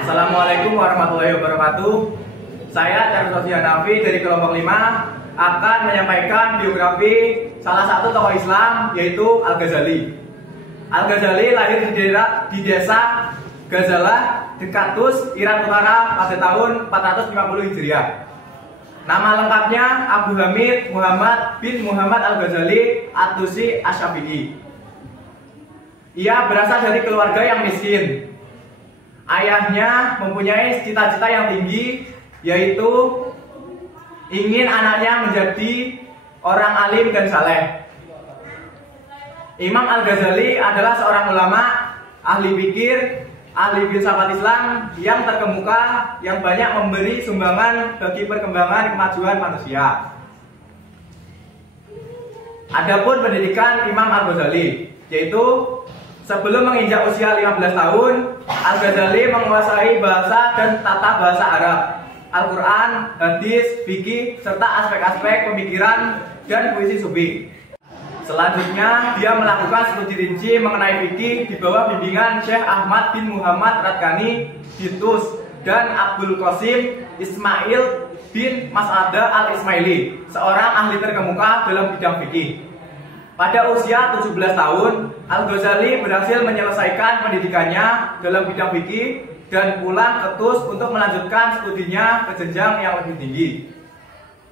Assalamualaikum warahmatullahi wabarakatuh. Saya Charles Sosial Nafi dari kelompok 5 akan menyampaikan biografi salah satu tokoh Islam, yaitu Al-Ghazali. Al-Ghazali lahir di desa Ghazalah, dekat Tus, Iran Utara pada tahun 450 Hijriah. Nama lengkapnya Abu Hamid Muhammad bin Muhammad Al-Ghazali At-Tusi Asy-Syafi'i. Ia berasal dari keluarga yang miskin. Ayahnya mempunyai cita-cita yang tinggi, yaitu ingin anaknya menjadi orang alim dan saleh. Imam Al-Ghazali adalah seorang ulama, ahli fikir, ahli filsafat Islam yang terkemuka, yang banyak memberi sumbangan bagi perkembangan kemajuan manusia. Adapun pendidikan Imam Al-Ghazali, yaitu sebelum menginjak usia 15 tahun, Al-Ghazali menguasai bahasa dan tata bahasa Arab, Al-Quran, hadis, fikih, serta aspek-aspek pemikiran dan puisi sufi. Selanjutnya, dia melakukan studi rinci mengenai fikih di bawah bimbingan Syekh Ahmad bin Muhammad Radkani di Tus dan Abdul Qasim Ismail bin Mas'ada Al-Ismaili, seorang ahli terkemuka dalam bidang fikih. Pada usia 17 tahun, Al-Ghazali berhasil menyelesaikan pendidikannya dalam bidang fikih dan pulang ke Tus untuk melanjutkan studinya ke jenjang yang lebih tinggi.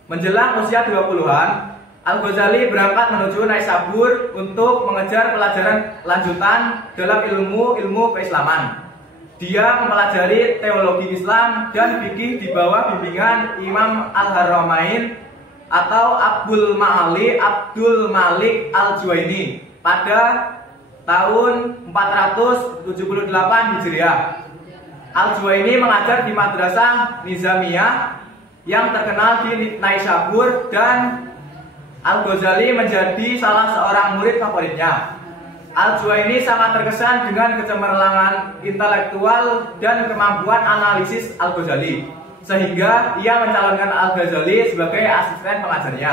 Menjelang usia 20-an, Al-Ghazali berangkat menuju Naisabur untuk mengejar pelajaran lanjutan dalam ilmu keislaman. Dia mempelajari teologi Islam dan fikih di bawah bimbingan Imam Al-Haramain atau Abdul Malik Al-Juwaini pada tahun 478 Hijriah. Al-Juwaini mengajar di Madrasah Nizamiyah yang terkenal di Naisabur dan Al-Ghazali menjadi salah seorang murid favoritnya. Al-Juwaini sangat terkesan dengan kecemerlangan intelektual dan kemampuan analisis Al-Ghazali, sehingga ia mencalonkan Al-Ghazali sebagai asisten pengajarnya.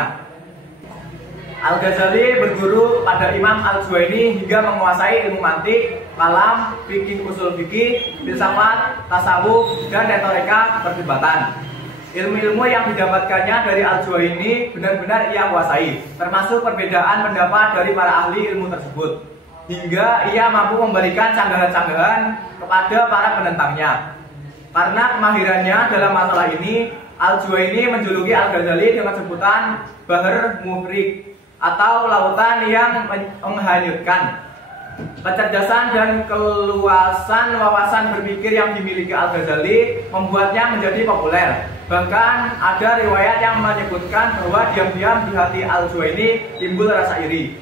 Al-Ghazali berguru pada Imam Al-Juwaini hingga menguasai ilmu mantik, kalam, fikih usul fikih, filsafat, tasawuf, dan retorika perdebatan. Ilmu-ilmu yang didapatkannya dari Al-Juwaini benar-benar ia kuasai, termasuk perbedaan pendapat dari para ahli ilmu tersebut, hingga ia mampu memberikan canggahan-canggahan kepada para penentangnya. Karena kemahirannya dalam masalah ini, Al-Juwaini menjuluki Al-Ghazali dengan sebutan Bahr Muhrik atau lautan yang menghanyutkan. Kecerdasan dan keluasan wawasan berpikir yang dimiliki Al-Ghazali membuatnya menjadi populer. Bahkan ada riwayat yang menyebutkan bahwa diam-diam di hati Al-Juwaini timbul rasa iri.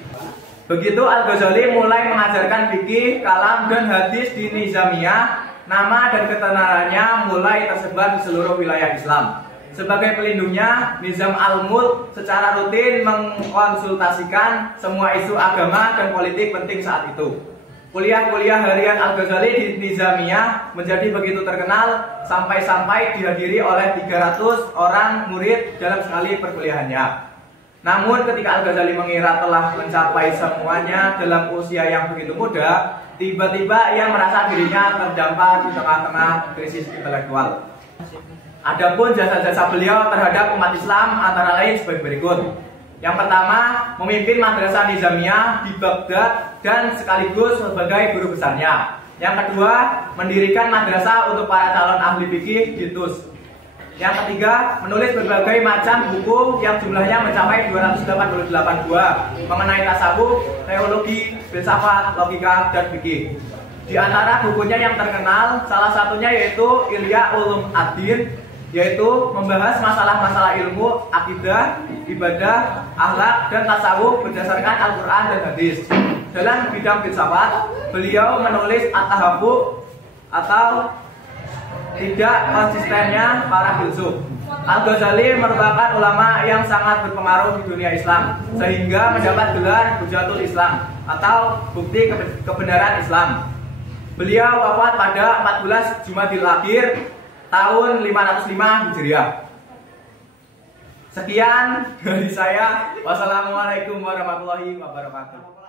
Begitu Al-Ghazali mulai mengajarkan fikih, kalam, dan hadis di Nizamiyah, nama dan ketenarannya mulai tersebar di seluruh wilayah Islam. Sebagai pelindungnya, Nizam Al-Mulk secara rutin mengkonsultasikan semua isu agama dan politik penting saat itu. Kuliah-kuliah harian Al-Ghazali di Nizamiyah menjadi begitu terkenal sampai-sampai dihadiri oleh 300 orang murid dalam sekali perkuliahannya. Namun ketika Al-Ghazali mengira telah mencapai semuanya dalam usia yang begitu muda, tiba-tiba ia merasa dirinya terdampar di tengah-tengah krisis intelektual. Adapun jasa-jasa beliau terhadap umat Islam antara lain sebagai berikut. Yang pertama, memimpin Madrasah Nizamiyah di Baghdad dan sekaligus sebagai guru besarnya. Yang kedua, mendirikan madrasah untuk para calon ahli fikih di Tus. Yang ketiga, menulis berbagai macam buku yang jumlahnya mencapai 288 buah mengenai tasawuf, teologi, filsafat, logika, dan fikih. Di antara bukunya yang terkenal, salah satunya yaitu Ihya Ulum Ad-Din, yaitu membahas masalah-masalah ilmu, akidah, ibadah, akhlak, dan tasawuf berdasarkan Al-Quran dan hadis. Dalam bidang filsafat, beliau menulis At-Tahabbuk atau tidak konsistennya para filsuf. Al-Ghazali merupakan ulama yang sangat berpengaruh di dunia Islam, sehingga mendapat gelar Hujatul Islam atau bukti kebenaran Islam. Beliau wafat pada 14 Jumadil Akhir tahun 505 Hijriah. Sekian dari saya. Wassalamualaikum warahmatullahi wabarakatuh.